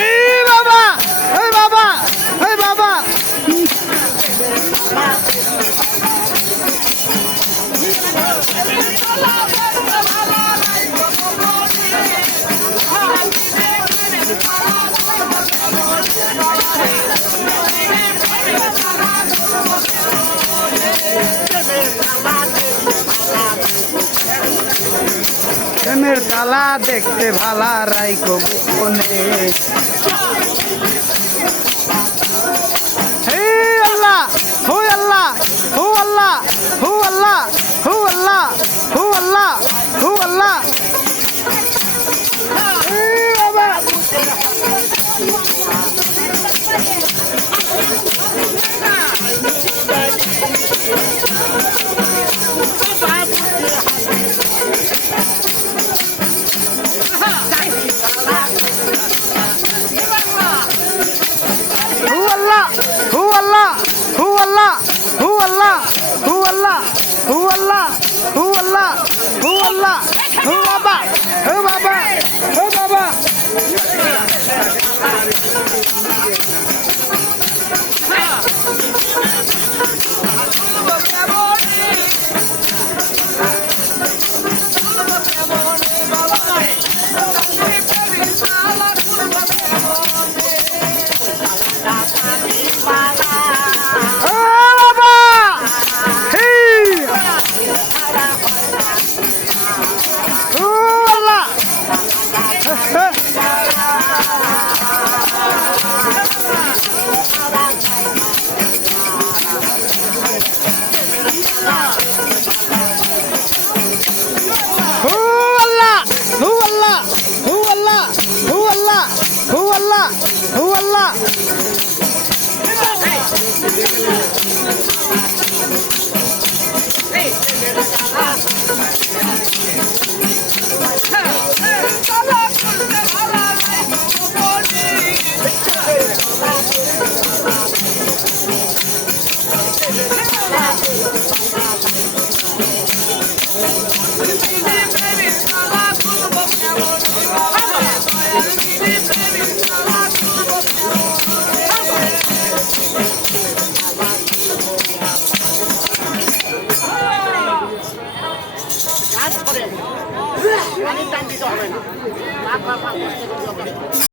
এই বাবা, এই বাবা, এই বাবা। প্রেমের কালা দেখতে ভালা রাইকো গোপনে। হে আল্লাহ, হু আল্লাহ, হু আল্লাহ, হু আল্লাহ, হু আল্লাহ, হু আল্লাহ, হু আল্লাহ। এই বাবা। Who Allah, who Allah, who Allah, who Allah, who Allah, who Allah, who Allah, who Allah, who Allah.